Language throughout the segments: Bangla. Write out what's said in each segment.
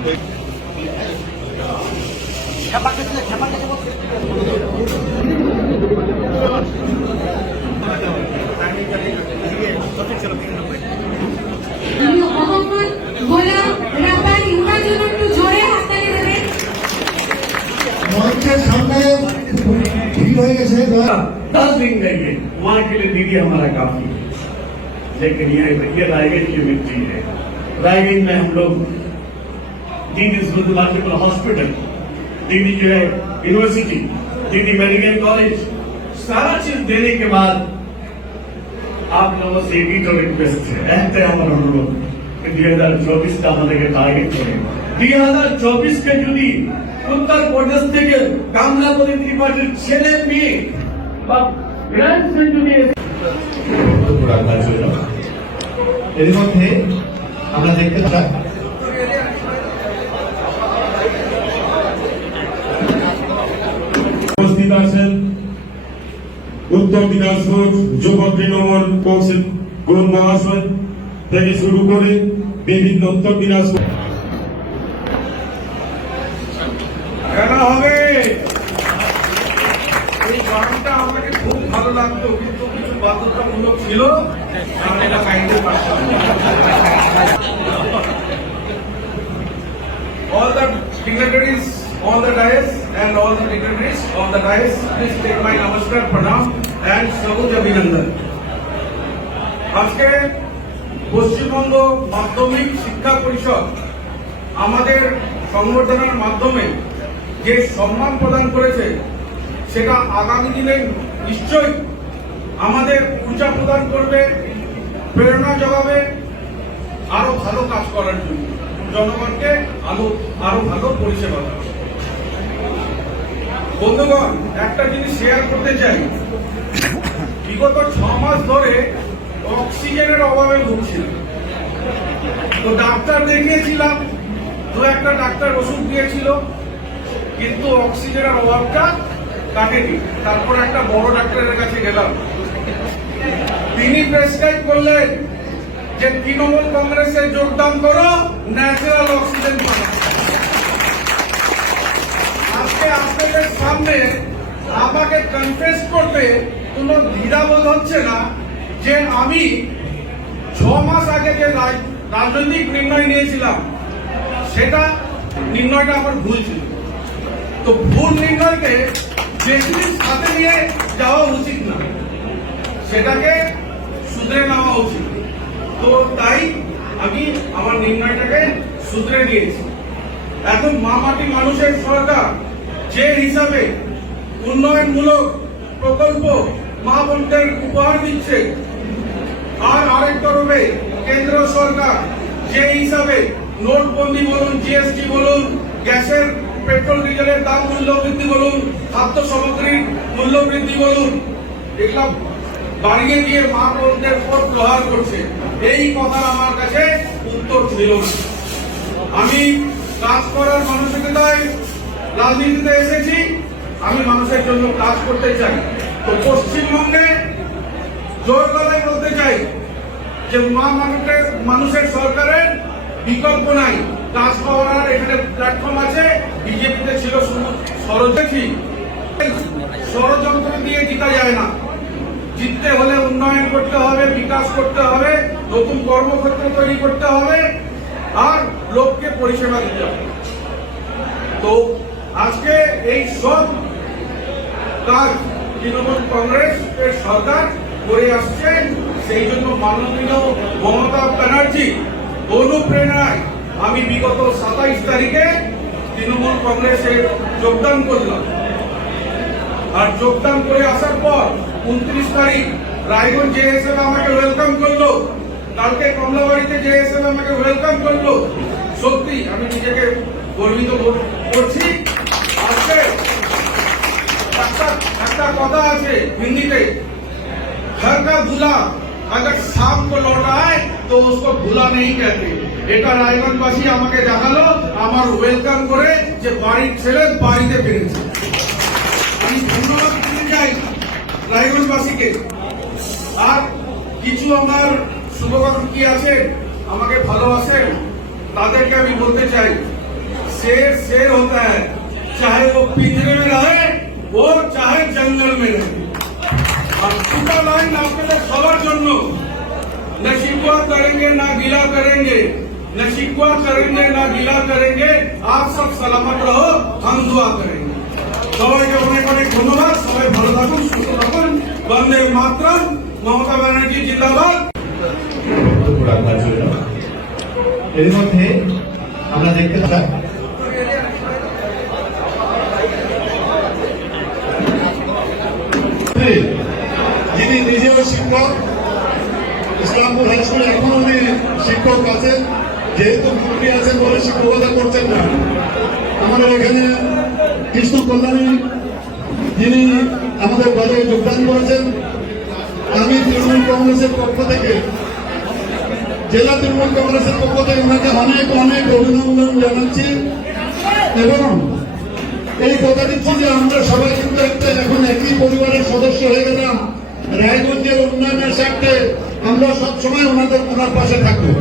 10 दिन लेंगे वहाँ के लिए दीदी हमारा काफी है, लेकिन ये रायगढ़ की मिट्टी है। रायगढ़ में हम लोग दीदी मल्टीपल हॉस्पिटल, दीदी जो है यूनिवर्सिटी, दीदी मेडिकल कॉलेज, सारा चीज देने के बाद आप लोगों से एक ही रिक्वेस्ट है, हम लोग 2024 का हमारे टारगेट करें। 2024 के जुड़ी उत्तर प्रदेश থেকে কামলাপতি ত্রিপাঠীর ছেলে মেয়ে বা গ্র্যান্ডসন যদি এর মধ্যে আমরা দেখতে পাই উপস্থিত আছেন উত্তর দিনাজপুর যুব তৃণমূল কৌশল গুরু মহাশয় থেকে শুরু করে বিভিন্ন উত্তর দিনাজপুর হবে। এই গানটা আমাকে খুব ভালো লাগতো, কিন্তু কিছু বাধ্যতামূলক ছিল, আমি এটা গাইতে পারতাম। All the dignitaries on the dais and all the dignitaries of the dais, please take my namaskar, pranam and sabuj abhinandan. আজকে পশ্চিমবঙ্গ মাধ্যমিক শিক্ষা পরিষদ আমাদের সংবর্ধনার মাধ্যমে যে সম্মান প্রদান করেছে, সেটা আগামী দিনে নিশ্চয়ই আমাদের ঊর্জা প্রদান করবে, প্রেরণা যোগাবে আরো ভালো কাজ করার জন্য, জনগণকে আরো ভালো পরিষেবা দেওয়া। বন্ধুগণ, একটা জিনিস শেয়ার করতে চাই। বিগত 6 মাস ধরে অক্সিজেনের অভাবে ভুগছিলাম, তো ডাক্তার দেখিয়েছিলাম, একটা ডাক্তার ওষুধ দিয়েছিল, কিন্তু অক্সিজেনের অভাবটা কাটেনি। তারপর একটা বড় ডাক্তারের কাছে গেলাম, তিনি প্রেসক্রাইব করলেন যে তৃণমূল কংগ্রেসে যোগদান করো, ন্যাচারাল অক্সিজেন পাবে। আজকে আপনাদের সামনে আমাকে কনফেস করতে কোনো দ্বিধাবোধ হচ্ছে না যে আমি 6 মাস আগে যে রাজনৈতিক নির্ণয় নিয়েছিলাম, সেটা নির্ণয়টা আমার ভুল ছিল। তো ভুল নির্ণয়কে বেশিদিন সাথে নিয়ে যাওয়া উচিত না, সেটাকে শুধরে নেওয়া উচিত। তো তাই আমি আমার নির্ণয়টাকে শুধরে নিয়েছি। এখন মাটি মানুষের সরকার যে হিসাবে উন্নয়নমূলক প্রকল্প মা বোনদের উপহার দিচ্ছে, আর আরেক তরফে কেন্দ্র সরকার যে হিসাবে নোটবন্দি বলুন, জিএসটি বলুন, গ্যাসের পেট্রোল ডিজেলের দাম মূল্য বৃদ্ধি বলুন, খাদ্য সামগ্রীর মূল্য বৃদ্ধি বলুন, এগুলো বাড়িয়ে দিয়ে মা বোনদের উপর প্রহার করছে, এই কথা আমার কাছে উত্তর ছিল না। আমি কাজ করার মানসিকতায় রাজনীতিতে এসেছি, আমি মানুষের জন্য কাজ করতে চাই। তো পশ্চিমবঙ্গে জোর গলায় বলতে চাই যে মানুষের সরকারের বিকল্প নাই, কাজ করার এখানে প্ল্যাটফর্ম আছে। বিজেপিতে ছিল ষড়যন্ত্র দিয়ে জিতা যায় না, জিততে হলে উন্নয়ন করতে হবে, বিকাশ করতে হবে, নতুন কর্মক্ষেত্র তৈরি করতে হবে, আর লোককে পরিষেবা দিতে হবে। তো আজকে এই সব কাজ তৃণমূল কংগ্রেসের সরকার করে আসছে। সেই জন্য মাননীয় মমতা ব্যানার্জি অনুপ্রেরণায় আমি বিগত 27 তারিখে তৃণমূল কংগ্রেসে যোগদান করলাম। আর যোগদান করে আসার পর 29 তারিখ রায়গঞ্জ জেএসএম আমাকে ওয়েলকাম করলো, কালকে কমলাবাড়িতে জেএসএম আমাকে ওয়েলকাম করলো। সত্যি আমি নিজেকে গর্বিত করছি। আজকে একটা কথা আছে হিন্দিতে, घर का दूल्हा अगर शाम को लौट आए तो उसको भूला नहीं कहते। এটা রায়গঞ্জবাসী আমাকে দেখালো, আমার ওয়েলকাম করে যে বাড়ির ছেলে বাড়িতে ফিরেছে। আমি ধন্যবাদ দিতে চাই রায়গঞ্জবাসীকে। আর কিছু আমার শুভকামনা কি আছে, আমাকে ভালোবাসেন, তাদেরকে আমি বলতে চাই शेर होता है, चाहे वो पिंजरे में रहे वो चाहे जंगल में रहे। और दूसरा लाइन आपके लिए सबर जन्म, न शिकवा करेंगे ना गिला करेंगे, न शिकवा करेंगे ना गिला करेंगे, आप सब सलामत रहो, हम दुआ करेंगे। সবাইকে অনেক অনেক ধন্যবাদ। সবাই ভালো থাকুন, সুস্থ থাকুন। বন্দে মাতরম। মমতা ব্যানার্জি জিন্দাবাদ। বক্তব্য রাখার জন্য এর মধ্যে আমরা দেখতে পাই যিনি নিজেও শিক্ষক, ইসলামপুর হাই স্কুলে এখনো উনি শিক্ষক আছেন, যেহেতু ডিউটি আছেন বলে শিক্ষকতা করছেন না। আমাদের এখানে কৃষ্ণ কল্যাণী যিনি আমাদের বাজারে যোগদান করেছেন, আমি তৃণমূল কংগ্রেসের পক্ষ থেকে, জেলা তৃণমূল কংগ্রেসের পক্ষ থেকে ওনাকে অনেক অনেক অভিনন্দন জানাচ্ছি এবং এই কথা দিচ্ছি যে আমরা সবাই কিন্তু একটা এখন একই পরিবারের সদস্য হয়ে গেলাম। রায়গঞ্জের উন্নয়নের স্বার্থে আমরা সবসময় ওনার পাশে থাকবো।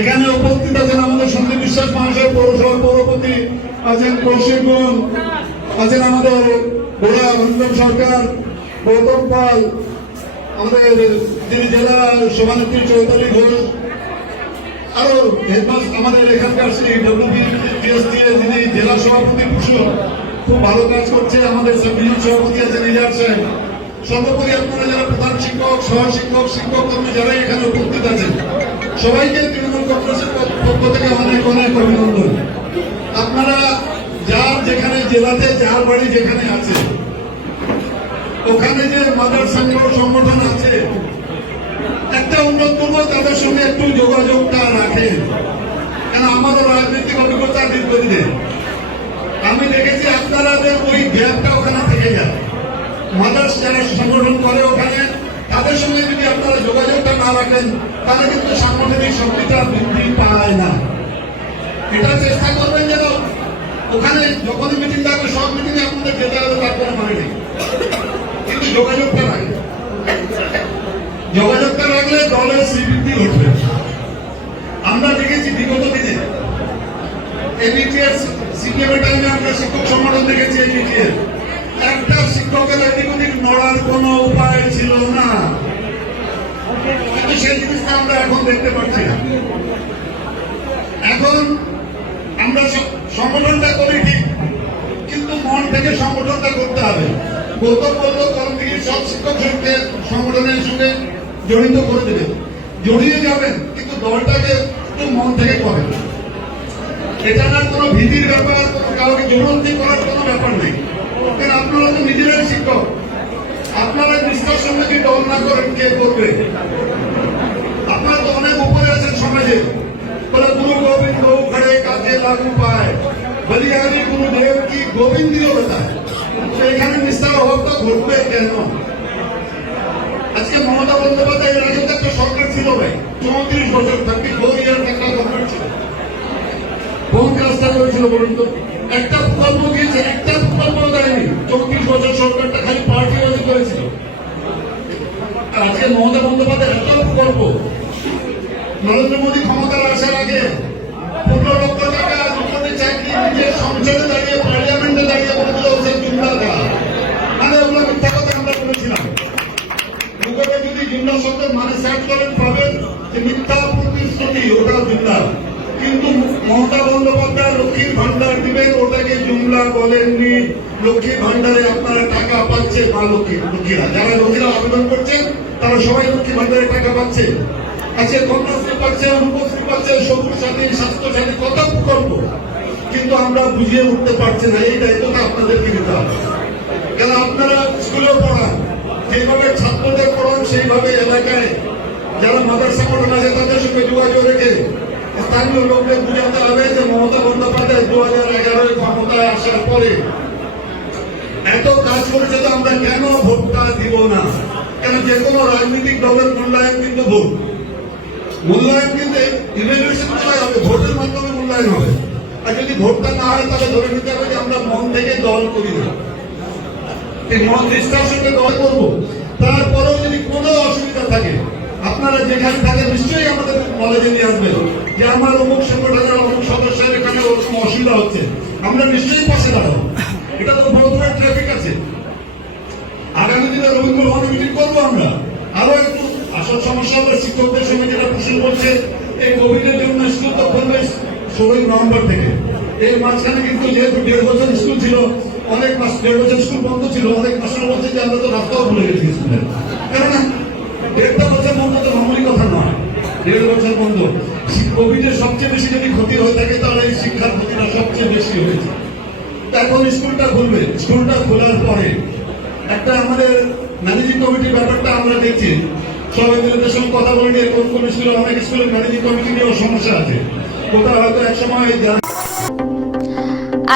এখানে উপস্থিত আছেন আমাদের সন্দীপ বিশ্বাস মহাশয়, পৌরসভা পৌরপতি আছেন, কৌশিকগণ আছেন, আমাদের গোড়া রঞ্জন সরকার, গৌতম পাল, আমাদের যিনি জেলা সভানেত্রী চৈতালি ঘোষ, আরো হেডমাস্টার আমাদের এখানকার শ্রী ডব্লিউবিএসডিএ যিনি জেলা সভাপতি কুশল, খুব ভালো কাজ করছে। আমাদের সাবডিভিশন সভাপতি আছেন ইজাজ সাহেব। সর্বোপরি আপনারা যারা প্রধান শিক্ষক, সহশিক্ষক, শিক্ষক কর্মী যারা এখানে উপস্থিত আছেন, সবাইকে তৃণমূল কংগ্রেসের পক্ষ থেকে অনেক অনেক অভিনন্দন। আপনারা যার যেখানে জেলাতে যার বাড়ি যেখানে আছে, ওখানে যে মাদার সংগঠন আছে, একটা অনুরোধ করবো তাদের সঙ্গে একটু যোগাযোগটা রাখেন। কেন আমারও রাজনৈতিক অভিজ্ঞতা দীর্ঘদিনে, আমি দেখেছি আপনাদের ওই গ্যাপটা ওখানে থেকে যায়। মাদার্স যারা সংগঠন করে ওখানে, তাদের সঙ্গে যদি আপনারা যোগাযোগটা না রাখেন তাহলে কিন্তু সাংগঠনিক শক্তিটা বৃদ্ধি পায় না। এটা চেষ্টা করবেন যেন ওখানে যখনই মিটিং থাকবে সব মিটিংয়ে আপনাদের যেতে হবে, তার কোনো মানে নেই, কিন্তু যোগাযোগটা রাখেন। যোগাযোগটা রাখলে দলের শ্রীবৃদ্ধি ঘটবে। আমরা দেখেছি বিগত দিনে এবিটিএস সিপিএমের টাইমে আমরা শিক্ষক সংগঠন দেখেছি, এবিটিএস একটা শিক্ষকের এদিক ওদিক নড়ার কোন উপায় ছিল না, কিন্তু সেই জিনিসটা আমরা এখন দেখতে পাচ্ছি না। এখন আমরা সংগঠনটা করি ঠিক, কিন্তু মন থেকে সংগঠনটা করতে হবে। গৌতম বলল তখন থেকে সব শিক্ষক সংগঠনের সঙ্গে জড়িত করে দেবে, জড়িয়ে যাবেন, কিন্তু দলটাকে একটু মন থেকে করেন। এটা না কোনো ভীতির ব্যাপার, কোনো কাউকে জোরবন্দি করার কোনো ব্যাপার নেই। কারণ আপনারা তো নিজেরাই শিক্ষক, আপনারা নিষ্ঠার সঙ্গে যদি দল না করেন কে করবে? আপনারা তো অনেক উপরে আছেন সমাজে, বলে গুরু গোবিন্দ খড়ে কাজে লাগু পায়, বলিহারি গুরুদেব কি গোবিন্দিও বেতায়। তো এখানে নিষ্ঠার অভাবটা ঘটবে কেন? আজকে মমতা বন্দ্যোপাধ্যায় এর আগে একটা সরকার ছিল ভাই, 34 বছর 34 ইয়ার একটা গভর্নমেন্ট ছিল। কোন কাজটা করেছিল বলুন তো? একটা প্রকল্প দিয়েছে, একটা প্রকল্প দেয়নি। 34 বছর সরকারটা খালি পার্টিবাজি করেছিল। আর আজকে মমতা বন্দ্যোপাধ্যায় এত প্রকল্প। নরেন্দ্র মোদী ক্ষমতার আসার আগে 15 লক্ষ টাকা দুপুরে চাকরি নিজের সংসদে দাঁড়িয়ে, পার্লামেন্টে দাঁড়িয়ে বলেছিল সে জুমলা দেওয়া, মানে ওগুলো মিথ্যা কথা আমরা বলেছিলাম। মুখে যদি জুমলা শব্দের মানে সার্চ করেন পাবেন যে মিথ্যা প্রতিশ্রুতি, ওটা জুমলা। কিন্তু মমতা বন্দ্যোপাধ্যায় লক্ষ্মীর ভান্ডার দিবেন, ওটাকে জুমলা বলেননি। লক্ষ্মীর ভান্ডারে আপনারা টাকা পাচ্ছে, মা লক্ষ্মীরা, যারা লক্ষ্মীরা আবেদন করছেন তারা সবাই লক্ষ্মী ভান্ডারে টাকা পাচ্ছে। আজকে কন্যাশ্রী পাচ্ছে, রূপশ্রী পাচ্ছে, সবুজ সাথী, স্বাস্থ্য সাথী, কত প্রকল্প, কিন্তু আমরা বুঝিয়ে উঠতে পারছি না। এই দায়িত্বটা আপনাদেরকে নিতে হবে। কেন আপনারা স্কুলে পড়ান, যেভাবে ছাত্রদের পড়ান সেইভাবে এলাকায় যারা মাদ্রাসা সংগঠন আছে তাদের সঙ্গে যোগাযোগ রেখে স্থানীয় লোকদের বুঝাতে হবে যে মমতা বন্দ্যোপাধ্যায় 2011 ক্ষমতায় আসার পরে এত কাজ করেছে, তো আমরা কেন ভোটটা দিব না? কেন যে কোনো রাজনৈতিক দলের মূল্যায়ন কিন্তু ভোট, মূল্যায়ন কিন্তু ইভ্যালুয়েশন করা হবে, ভোটের মাধ্যমে মূল্যায়ন হবে। আর যদি ভোটটা না হয় তাহলে ধরে নিতে হবে যে আমরা মন থেকে দল করি না, এই মন নিষ্ঠার সঙ্গে দল করবো। তারপরেও যদি কোনো অসুবিধা থাকে, আপনারা যেখানে থাকেন নিশ্চয়ই আমাদের কলেজে নিয়ে আসবেন যে আমার অমুক সংগঠনের অমুক সদস্যের এখানে ওরকম অসুবিধা হচ্ছে, আমরা নিশ্চয়ই পাশে দাঁড়াবো। এটা তো বড় বড় ট্রাফিক আছে, আগামী দিনে রবীন্দ্র ভবনে মিটিং করবো আমরা। আরো একটু আসল সমস্যা হলো শিক্ষকদের সঙ্গে যেটা প্রশ্ন করছে, এই কোভিডের জন্য স্কুল তো খুলবে 16 নভেম্বর থেকে। এর মাঝখানে কিন্তু যেহেতু 1.5 বছর স্কুল ছিল, অনেক মাস 1.5 বছর স্কুল বন্ধ ছিল, অনেক মাস্টার বলছে যে আমরা তো রাস্তাও ভুলে গেছি স্কুলের। কেননা 1.5 বছর বন্ধ তো মামুলি কথা নয়, 1.5 বছর বন্ধ। কোভিডের সবচেয়ে বেশি যদি ক্ষতি হয়ে থাকে তাহলে এই শিক্ষার ক্ষতিটা সবচেয়ে বেশি হয়েছে। এখন স্কুলটা খুলবে, স্কুলটা খোলার পরে একটা আমাদের ম্যানেজিং কমিটির ব্যাপারটা আমরা দেখছি, সবাই মিলে সঙ্গে কথা বলে নিয়ে কোন কোন স্কুলে, অনেক স্কুলের ম্যানেজিং কমিটি নিয়েও সমস্যা আছে। কোথাও হয়তো এক সময়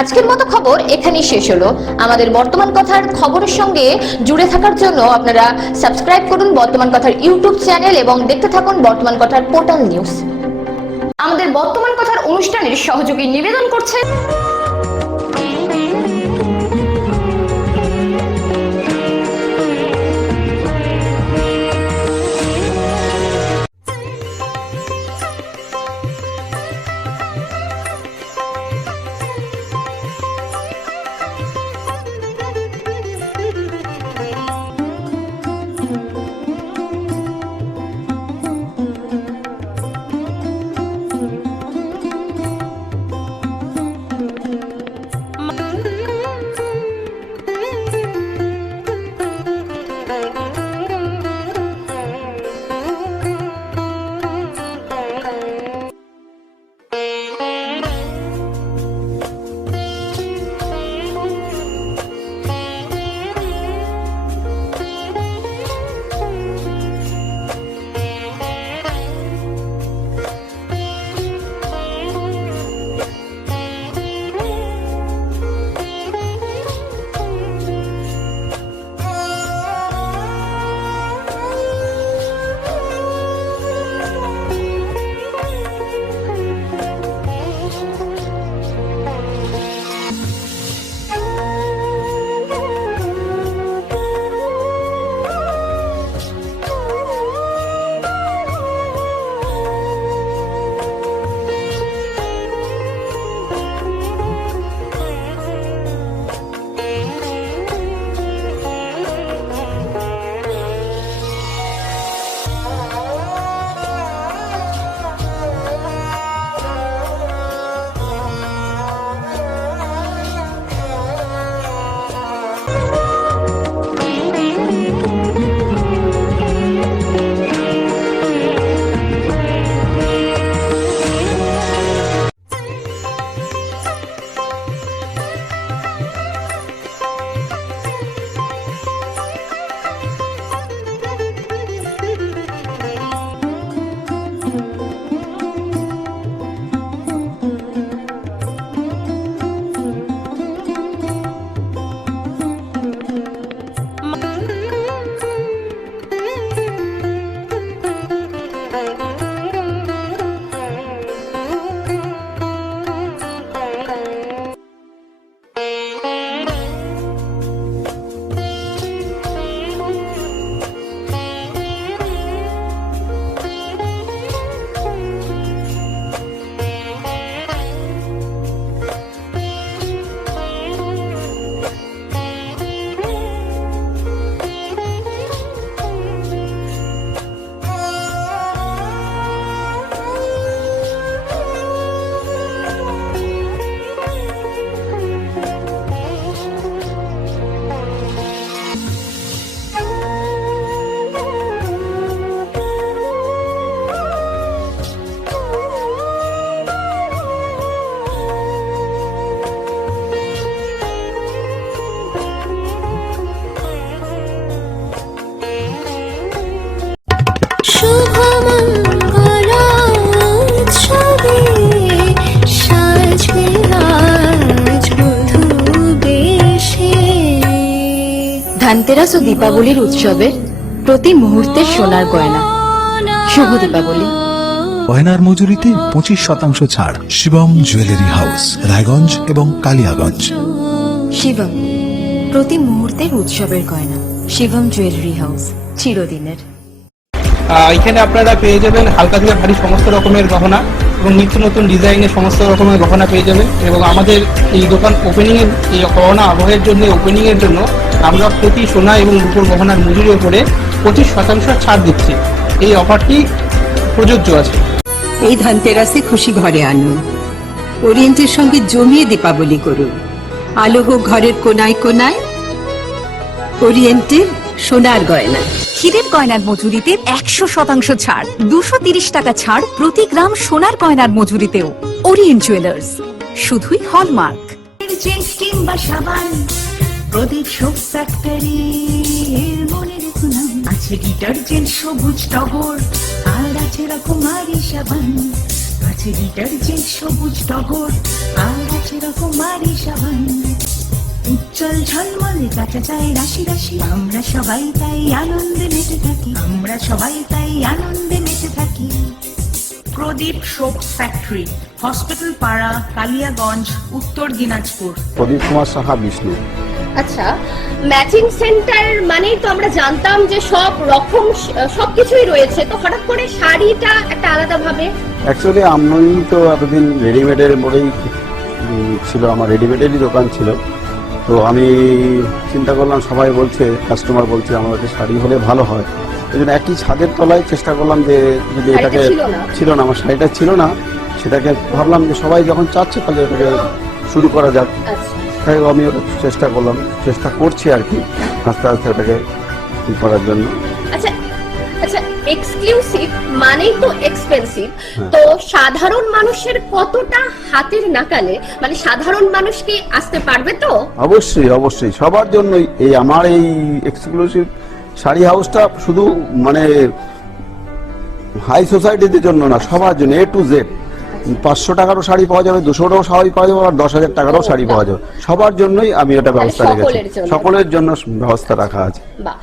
আজকের মতো খবর এখানেই শেষ হলো। আমাদের বর্তমান কথার খবরের সঙ্গে জুড়ে থাকার জন্য আপনারা সাবস্ক্রাইব করুন বর্তমান কথার ইউটিউব চ্যানেল এবং দেখতে থাকুন বর্তমান কথার পোর্টাল নিউজ। আমাদের বর্তমান কথার অনুষ্ঠানের সহযোগী নিবেদন করছে ধনতেরাস ও দীপাবলির উৎসবের প্রতি মুহূর্তের সোনার গয়না। শুভ দীপাবলি। গয়নার মজুরিতে 25% ছাড়। শিবম জুয়েলারি হাউস, রায়গঞ্জ এবং কালিয়াগঞ্জ। শিবম, প্রতি মুহূর্তের উৎসবের গয়না। শিবম জুয়েলারি হাউস, চিরদিনের। এখানে আপনারা পেয়ে যাবেন হালকা থেকে ভারী সমস্ত রকমের গহনা এবং নিত্য নতুন ডিজাইনের সমস্ত রকমের গহনা পেয়ে যাবেন। এবং আমাদের এই দোকান ওপেনিংয়ের এই গহনা আবহের জন্য ওপেনিংয়ের জন্য আমরা প্রতি সোনা এবং রূপোর গহনার মজুরির উপরে 25% ছাড় দিচ্ছি। এই অফারটি প্রযোজ্য আছে। এই ধনতেরাসে খুশি ঘরে আনুন, ওরিয়েন্টের সঙ্গে জমিয়ে দীপাবলি করুন। আলো হোক ঘরের কোনায় কোনায়, ওরিয়েন্টের সোনার গয়না। হীরের গয়নার মজুরিতে 100% ছাড়, 230 টাকা ছাড় প্রতি গ্রাম সোনার গয়নার মজুরিতেও। ওরিয়েন্ট জুয়েলার্স, শুধুই হলমার্ক। কিংবা সাবান, প্রদীপ সোপ ফ্যাক্টরি মনে রেখো নাম। আছে ডিটারজেন্ট সবুজ টগর, আর আছে রকমারি সাবান। আছে ডিটারজেন্ট সবুজ টগর, আর আছে রকমারি সাবান। উজ্জ্বল ঝলমলে কাটা যায় রাশি রাশি, আমরা সবাই তাই আনন্দে মেতে থাকি। আমরা সবাই তাই আনন্দে মেতে থাকি। প্রদীপ সোপ ফ্যাক্টরি, হসপিটাল পাড়া, কালিয়াগঞ্জ, উত্তর দিনাজপুর। প্রদীপ কুমার সাহা, বিষ্ণু। আচ্ছা, ম্যাচিং সেন্টার মানেই তো আমরা জানতাম যে সব রকম সবকিছুই রয়েছে, তো হঠাৎ করে শাড়িটা একটা আলাদা ভাবে। অ্যাকচুয়ালি আমি তো এতদিন রেডিমেডের মোড়েই ছিল, আমার রেডিমেডেরই দোকান ছিল। তো আমি চিন্তা করলাম, সবাই বলছে, কাস্টমার বলছে আমাদের শাড়ি হলে ভালো হয়, এই জন্য একই ছাদের তলায় চেষ্টা করলাম যে যদি এটাকে ছিল না, আমার শাড়িটা ছিল না, সেটাকে ভাবলাম যে সবাই যখন চাচ্ছে তাহলে এটাকে শুরু করা যাক। তাই আমি ওটা চেষ্টা করলাম, চেষ্টা করছি আর কি আস্তে আস্তে ওটাকে করার জন্য। আচ্ছা আচ্ছা, এক্সক্লুসিভ মানেই তো এক্সপেন্সিভ, তো সাধারণ মানুষের কতটা হাতের নাগালে, মানে সাধারণ মানুষ কি আসতে পারবে? তো অবশ্যই অবশ্যই, সবার জন্যই এই আমার এই এক্সক্লুসিভ শাড়ি হাউসটা শুধু মানে হাই সোসাইটিদের জন্য না, সবার জন্য, A to Z। 500 টাকারও শাড়ি পাওয়া যাবে, 200 টাকাও শাড়ি পাওয়া যাবে, আর 10,000 টাকারও শাড়ি পাওয়া যাবে। সবার জন্যই আমি এটা ব্যবস্থা রেখেছি, সকলের জন্য ব্যবস্থা রাখা আছে। বাহ।